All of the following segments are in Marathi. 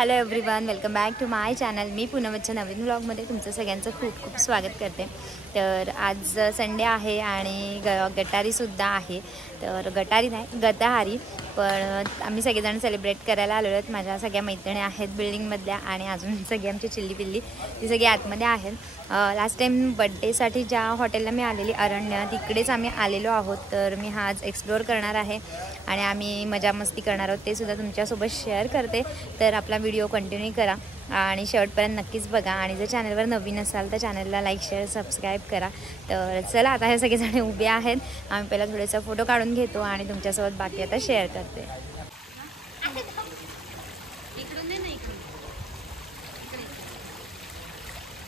Hello everyone, welcome back to my channel. मी पूनमच्या नवीन व्लॉगमध्ये तुमचं सगळ्यांचं खूप खूप स्वागत करते. तर आज संडे आहे आणि गटारीसुद्धा आहे. तर गटारी नाही, गतहारी. पण आम्ही सगळेजण सेलिब्रेट करायला आलेलो आहेत. माझ्या सगळ्या मैत्रिणी आहेत बिल्डिंगमधल्या आणि अजून सगळी आमची चिल्ली पिल्ली ती सगळी आतमध्ये आहेत. लास्ट टाईम बड्डेसाठी ज्या हॉटेलला मी आलेली अरण्य, तिकडेच आम्ही आलेलो आहोत. तर मी हा आज एक्सप्लोअर करणार आहे आणि आम्ही मजा मस्ती करणार आहोत, ते सुद्धा तुमच्यासोबत शेअर करते. तर आपला व्हिडिओ कंटिन्यू करा आणि शेवटपर्यंत नक्कीच बघा. आणि जर चॅनलवर नवीन असाल तर चॅनलला लाईक शेअर सबस्क्राईब करा. तर चला, आता हे सगळेजण उभे आहेत. आम्ही पहिला थोडासा फोटो काढून घेतो आणि तुमच्यासोबत बाकी आता शेअर करते.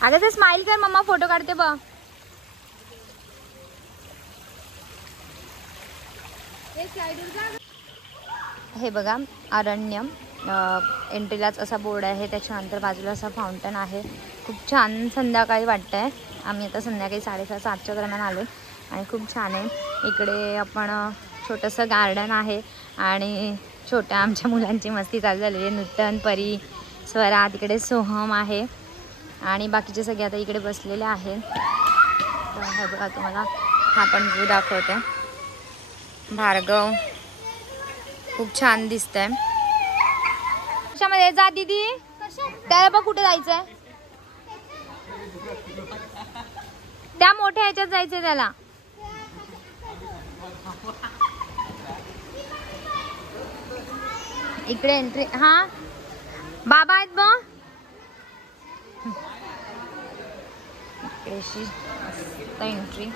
अगं ते स्माइल कर, मम्मा फोटो काढते बघ. हे बघा अरण्य, एंट्रीलाच असा बोर्ड आहे. त्याच्यानंतर बाजूला असा फाउंटन आहे. खूप छान संध्याकाळी वाटतं आहे. आम्ही आता संध्याकाळी 6:30-7च्या दरम्यान आलो आणि खूप छान आहे. इकडे आपण छोटंसं गार्डन आहे आणि छोट्या आमच्या मुलांची मस्ती चालू झालेली आहे. नूतन, परी, स्वरा, तिकडे सोहम आहे आणि बाकीचे सगळे आता इकडे बसलेले आहेत. तर हे बघा, तुम्हाला हा पण व्ह्यू दाखवते. भार्गव खूप छान दिसतंय. कशामध्ये जा दीदी, त्याला बघ कुठे जायचंय. त्या मोठ्या ह्याच्यात जायचंय त्याला. इकडे एंट्री. हा बाबा आहेत बघ. इकडेशी एंट्री.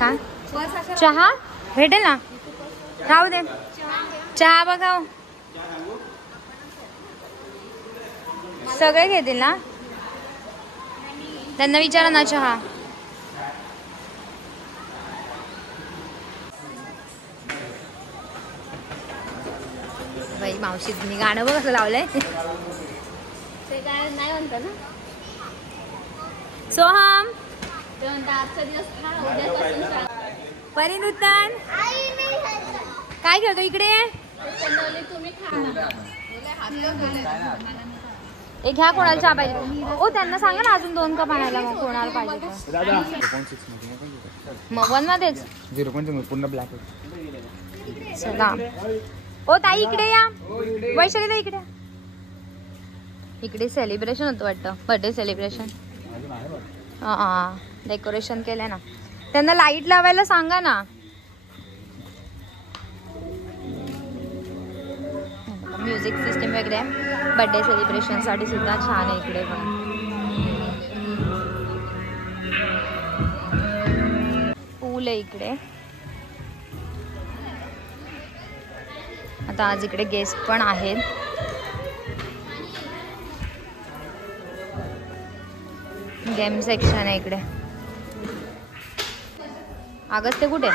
का चहा भेटेल ना? राहू दे, चहा बघाव सगळे घेतील ना. त्यांना विचारा ना चहा. बाई मावशी, तुम्ही गाणं बघ कसं लावलंय. ते काय नाही म्हणत ना सोहम. परी, नूतन काय खेळतो इकडे. एक घ्या. कोणाला चहा पाहिजे? ओ त्यांना सांगा ना अजून 2 कप आणायला. मग कोणाला पाहिजे मग 1 मध्येच 0.6 पूर्ण ब्लॅक. चला ओ ताई इकडे या. वैशाली इकडे. इकडे सेलिब्रेशन होतं वाटतं, बर्थडे सेलिब्रेशन. हां, डेकोरेशन केलंय ना. त्यांना लाईट लावायला सांगा ना. म्युझिक सिस्टीम वगैरे बर्थडे सेलिब्रेशनसाठी सुद्धा छान आहे इकडे पण. पूल आहे इकडे. आता आज इकडे गेस्ट पण आहेत. गेम सेक्शन आहे इकडे. अगस्त्य कुठे?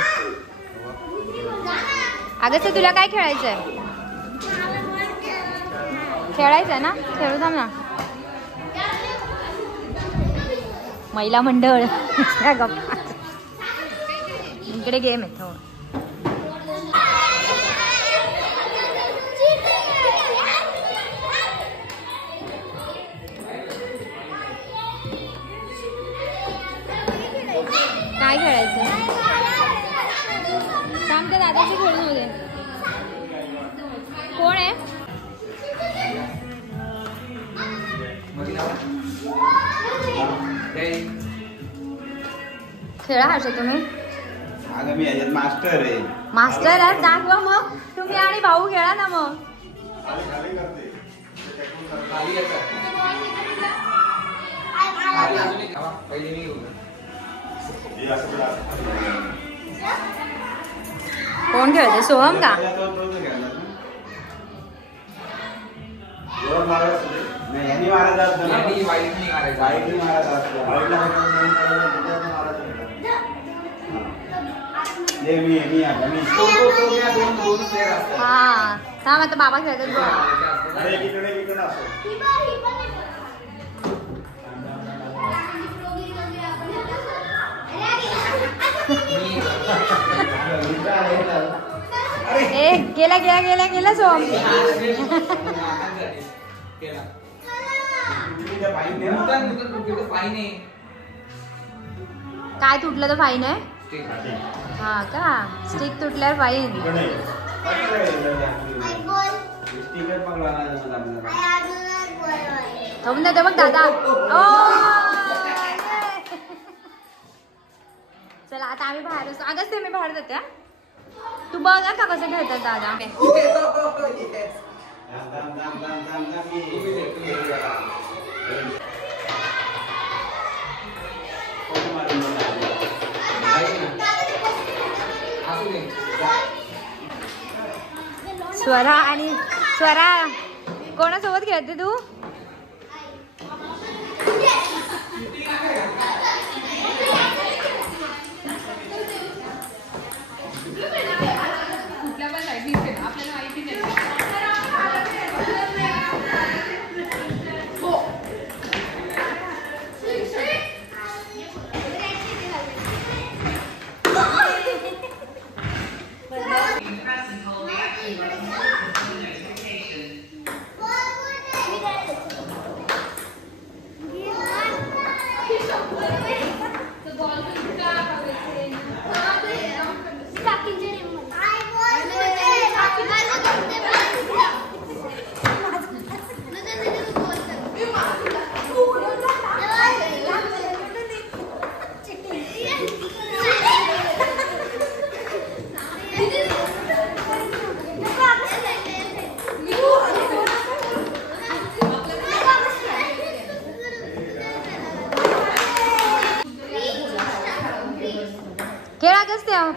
अगस्त्य तुला काय खेळायचंय? खेळायचंय ना, खेळू थांब ना. महिला मंडळ इकडे गेम आहे. हो काय खेळायचं? सांग तर दादाची खेळून होते. कोण आहे? खेळा हर्ष तुम्ही. मी याच्यात मास्टर आहे. मास्टर आहे, दाखवा मग. तुम्ही आणि भाऊ खेळा ना मग. कोण खेळते? सोहम का? हा थांब, आता बाबा खेळतात. गेला गेला गेला गेला सोम. काय तुटलं तर फाईन आहे. हा का स्टिक तुटल्यावर फाईन. बघ दादा. चला आता आम्ही बाहेर असतो. अगं ते मी बाहेर जाते. तू बघ का कसं खेळतात दादा. स्वरा कोणासोबत खेळते तू.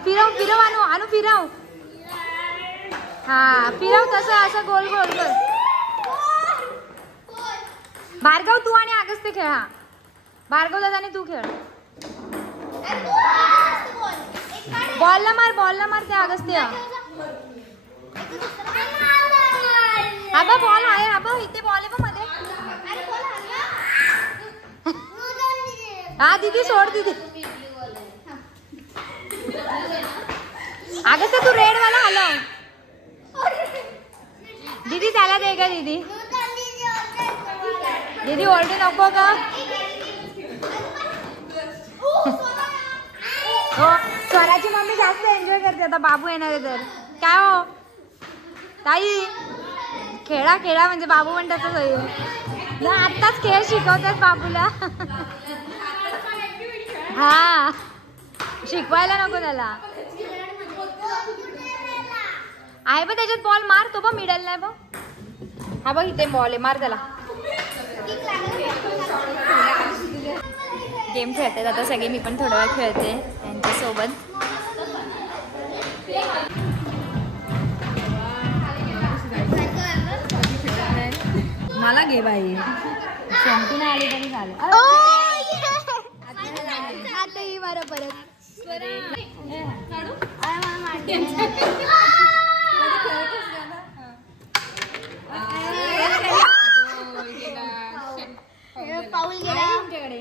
फिरव फिरव आणू फिरव. हा फिरव तसं असं गोल गोल गोल. भार्गव तू आणि अगस्त्य खेळ. हा भार्गव दादा आणि तू खेळ. बॉलला मार ते अगस्त्य. हा बा बॉल आहे. हा बा इथे बॉल आहे बा मध्ये. हा दीदी सोड दीदी. अगं तू रेड वाला हलव. दीदी त्याला दे का दीदी. दीदी ओरडू नको का. हो स्वराची मम्मी जास्त एन्जॉय करते आता. बाबू येणार आहे तर काय हो ताई. खेळा खेळा म्हणजे बाबू पण तसंच होईल. आत्ताच खेळ शिकवतात बाबूला. हा शिकवायला नको त्याला. आहे बघ त्याच्यात बॉल मार. तो बघ मिडल नाही बघ. हा बघ इथे बॉल आहे. मार त्याला. गेम खेळतात आता सगळे. मी पण थोडा वेळ खेळते त्यांच्यासोबत. मला घे बाई. संपून आली तरी झालं. आता ही मारा परत. पाऊल गेला आमच्याकडे.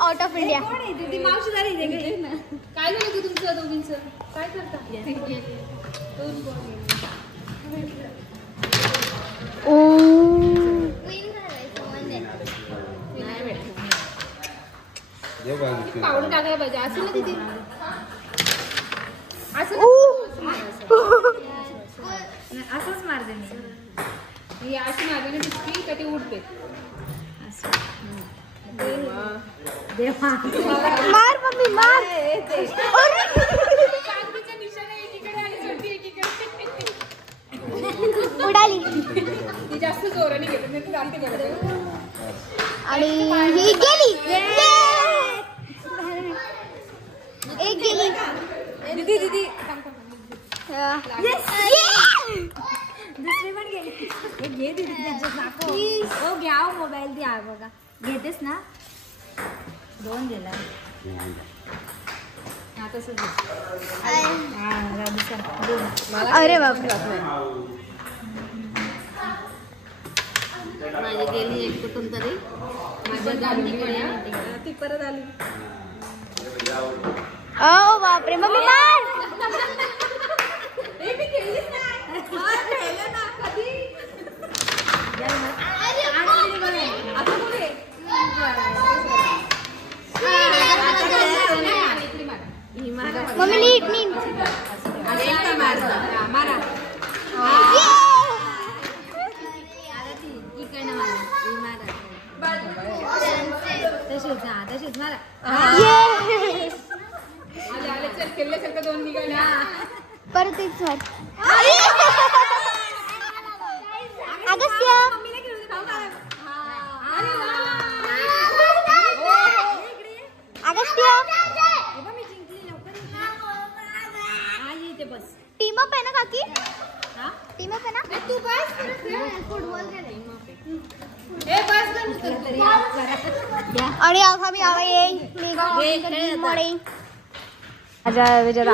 Out of India. काय झालं की तुमचं दोघींचं. काय करता. पावडर टाकायला पाहिजे असं ना तिथे. असंच मारते मी. अशी मारते ना टिचकी का ती उडते. मार मम्मी मार. उडाली. ती जास्त जोराने घेते नाही ती जाते बघा. आणि ही गेली. एक गेली. दीदी दीदी दुसरी पण गेली. घे दीदी त्यांच्यात दाखव. हो घ्या मोबाईल द्या बघा. घेतेस ना. दोन गेला. अरे बापरे. माझी गेली एक कुठून तरी ती परत आली. ओ बापरे मम्मी मार. मम्मी नीट नीट तशीच मारा. परत एक मार. टीम अप आहे ना काकी? टीम अप आहे ना? तू बस फुटबॉल आणि आम्ही माझ्या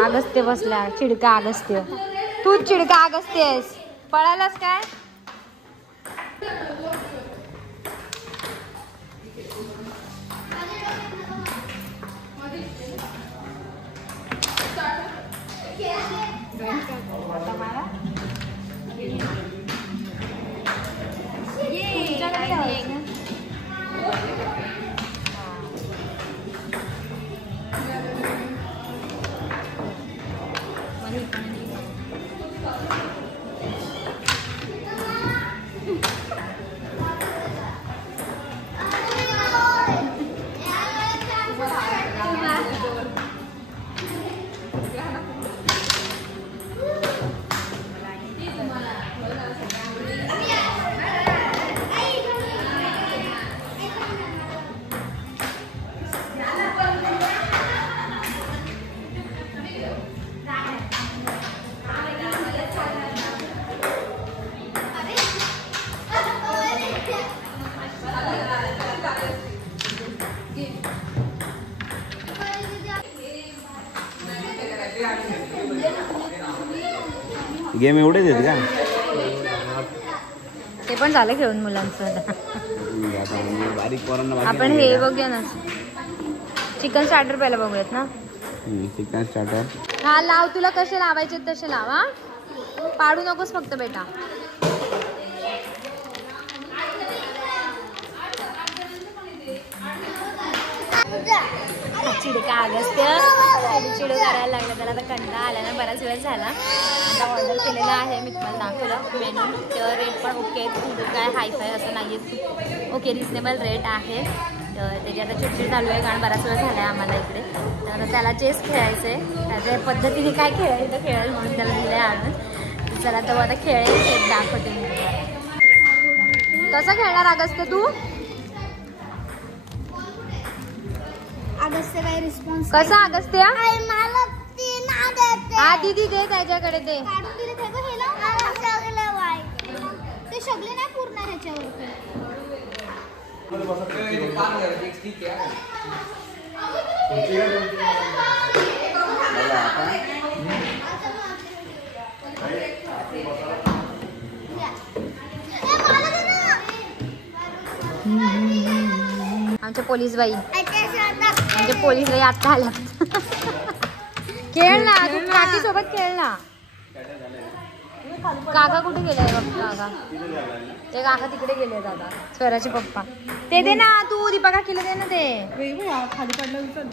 अगस्त्य बसला. चिडका अगस्त्य. तू चिडका अगस्त्य आहेस. पळालास काय? गेम एवढेच आहेत का? ते पण झालं खेळून मुलांचं. बारीक पोरांना आपण हे बघूया ना. चिकन स्टार्टर पहिला बघूयात ना. चिकन स्टार्टर हा लाव. तुला कसे लावायचे तसे लावा. पाडू नकोस फक्त बेटा. चिडका अगस्त्य चिडू करायला लागला. त्याला आता कंटाळा आला ना. बराच वेळ झाला. आता ऑर्डर केलेला आहे. मी तुम्हाला दाखवलं मेनू. तर रेट पण ओके. खूप काय हायफाय असं नाही आहे. ओके रिजनेबल रेट आहे. तर त्याची आता चिडचिड चालू आहे कारण बराच वेळ झाला आहे आम्हाला इकडे. तर त्याला चेस खेळायचं आहे. त्याच्या पद्धतीने काय खेळायचं खेळेल म्हणून त्याला दिलं आहे आणून. तर चला तर आता खेळेल ते दाखवते मी तुम्हाला. कसं खेळणार अगस्त्य तू? अगस्त्य काय रिस्पॉन्स कसा अगस्त्य? मला ती ना देते. हा दीदी दे त्याच्याकडे दे. काढून दिले ते बघ. हेला मला सगळं वाई. ते सगळे नाही पूर्ण ह्याच्यावर. आमच्या पोलीस बाई. म्हणजे पोलीस बाई आता आल्या. खेळ ना तू काकी सोबत खेळ ना. काका कुठे गेलाय? काका ते काका तिकडे गेले दादा. स्वराचे पप्पा. ते दे ना तू. दीपा काकीला दे ना ते. खाली पडलं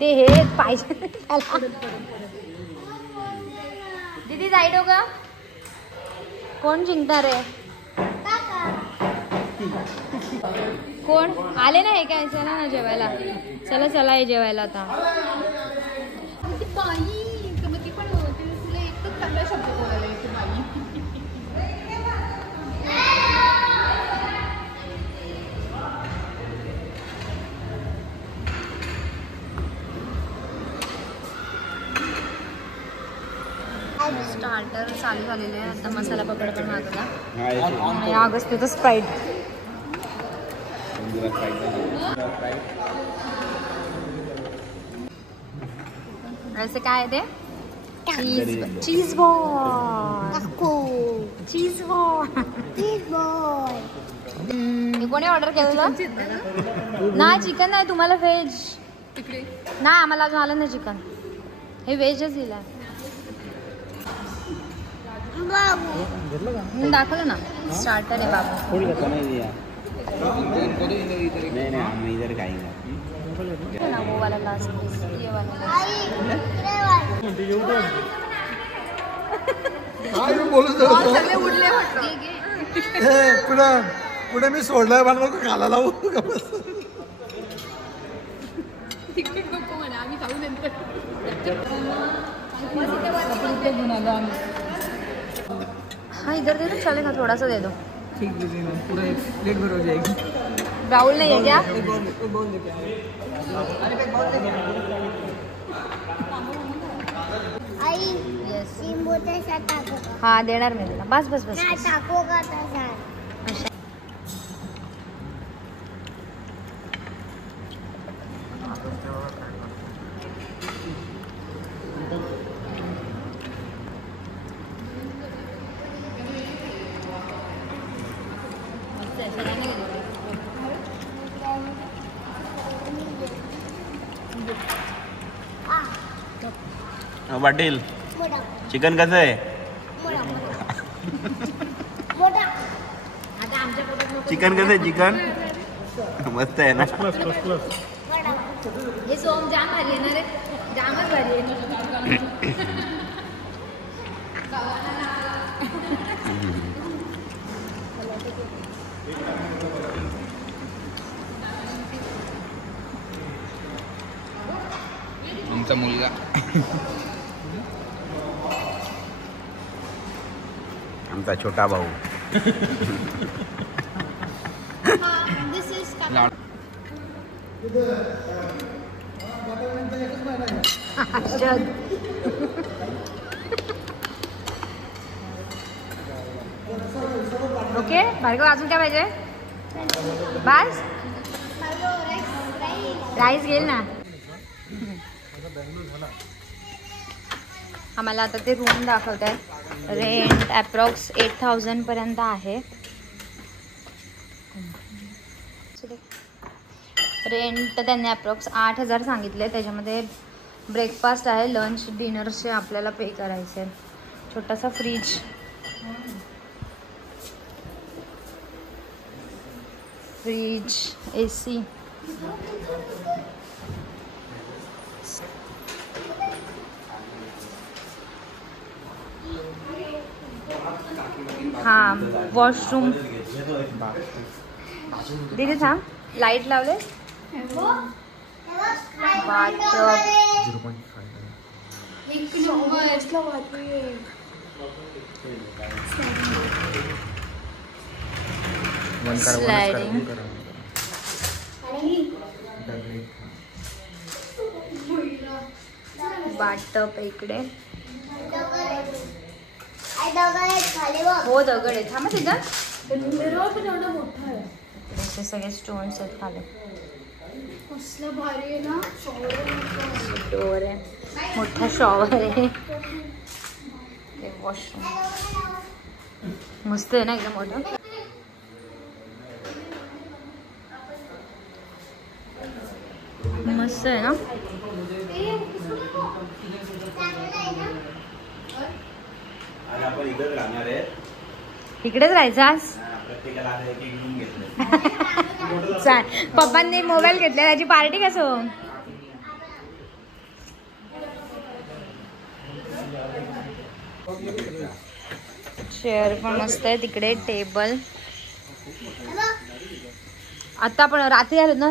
ते हे पाहिजे. दीदी जाईडो का? कोण जिंकणार आहे? कोण आले ना? हे काय चला ना जेवायला. चला चला हे जेवायला आता. स्टार्टर चालू झालेले आहे. आता मसाला पकोडा पण मागवला. आणि अगस्त्याचं स्प्राईट. असं काय ते चीज बॉल. Cheese ball. कोणी ऑर्डर केलं? नाही चिकन नाही, तुम्हाला व्हेज. नाही आम्हाला अजून आलं नाही चिकन, हे व्हेजच दिलं. दाखवलं ना स्टार्टर आहे बाबू. वो वाला लास्ट पीस, ये वाला. पुढे मी सोडलाय मला खाला लावू. हाँ इधर दे दो, चलेगा थोड़ा सा दे दो. ठीक है पूरा एक प्लेट भर हो जाएगी. बाउल नहीं है क्या? हाँ देणार मी तुला. बस बस बस. वाटेल. चिकन कसं आहे? चिकन कसं आहे? चिकन मस्त आहे ना. हे सोम जाम भारी आहे ना रे, जामच भारी आहे. आमचा मुलगा. आमचा छोटा भाऊ. ओके भार्गव अजून काय पाहिजे? बस राईस घेईल ना. आम्हाला आता ते रूम दाखवत आहे. रेंट अप्रॉक्स 8,000 पर्यंत आहे. रेंट त्यांनी अप्रॉक्स 8,000 सांगितले. त्याच्यामध्ये ब्रेकफास्ट आहे, लंच डिनरचे आपल्याला पे करायचे. छोटासा फ्रीज, AC. हाँ वॉशरूम. दीदी थांब, लाईट लावले. स्लाइडिंग. बाटप इकडे. हो दगड आहे. थांबा तिथं. इकडे सगळे स्टोन्स आहेत खाली. डोअर आहे, मोठा शॉवर आहे. वॉशरूम मस्त आहे ना, एकदम मोठं. मस्त आहे ना. इकडेच राहायचं आज. पप्पांनी मोबाईल घेतला, त्याची पार्टी कसं. चेअर पण मस्त आहे तिकडे. टेबल. आता आपण रात्री आलो ना,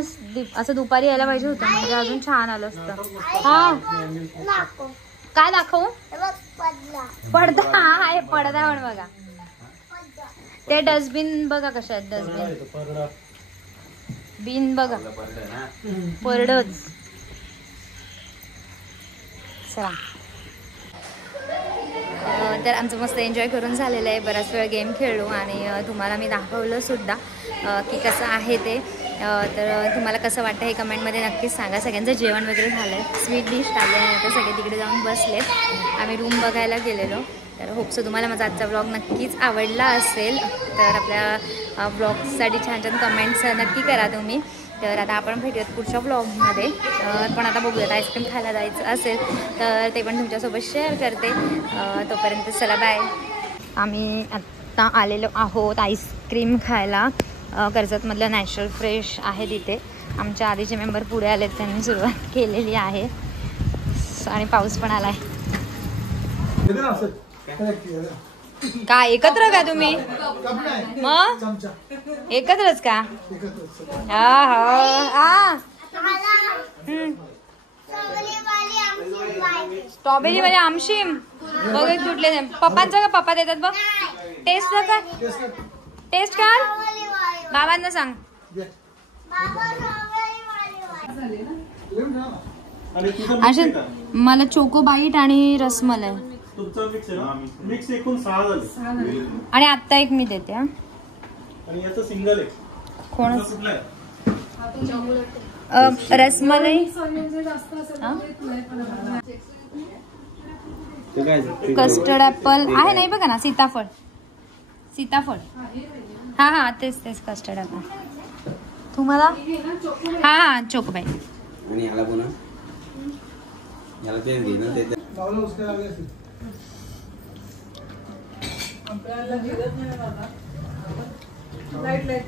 असं दुपारी यायला पाहिजे होतं, म्हणजे अजून छान आलं असतं. हा काय दाखवू? पडदा. हा आहे पडदा पण बघा. ते डस्टबिन बघा कशा आहेत. डस्टबिन बिन बघा. परडच. चला तर आमचं मस्त एन्जॉय करून झालेलं आहे. बराच वेळ गेम खेळलो आणि तुम्हाला मी दाखवलं सुद्धा की कसं आहे ते. तर तुम्हाला कसं वाटतं हे कमेंटमध्ये नक्कीच सांगा. सगळ्यांचं जेवण वगैरे झालं आहे, स्वीट डिश आले आहे, तर सगळे तिकडे जाऊन बसलेत. आम्ही रूम बघायला गेलेलो. तर होपसो तुम्हाला माझा आजचा ब्लॉग नक्कीच आवडला असेल. तर आपल्या ब्लॉगसाठी छान छान कमेंट्स नक्की करा तुम्ही. तर आता आपण भेटूयात पुढच्या ब्लॉगमध्ये. पण आता बघूयात, आईस्क्रीम खायला जायचं असेल तर ते पण तुमच्यासोबत शेअर करते. तोपर्यंत चला बाय. आम्ही आत्ता आलेलो आहोत आईस्क्रीम खायला. कर्जतमधलं नॅचरल फ्रेश आहे तिथे. आमच्या आधीचे मेंबर पुढे आलेत, त्यांनी सुरुवात केलेली आहे. आणि पाऊस पण आला आहे. काय एकत्र का तुम्ही? मग एकत्रच का? स्ट्रॉबेरी मध्ये आमशीम बघ कुठले पप्पांचं का? पप्पा देतात बघ. टेस्ट का? टेस्ट कर, बाबांना सांग. असे मला चोको बाईट आणि रसमलाई मिक्स एकूण 6 झाले. आणि आता एक मी देते. आणि याचं सिंगल आहे. कोण? कुठलं आहे? रसमलाई, कस्टर्ड ऍपल आहे नाही बघा ना. सीताफळ, सीताफळ. हा हा तेच तेच कस्टर्ड ऍपल. तुम्हाला? हा हा चोकोबाई. आणि याला पुन्हा याला तेच घे ना. ते लाईट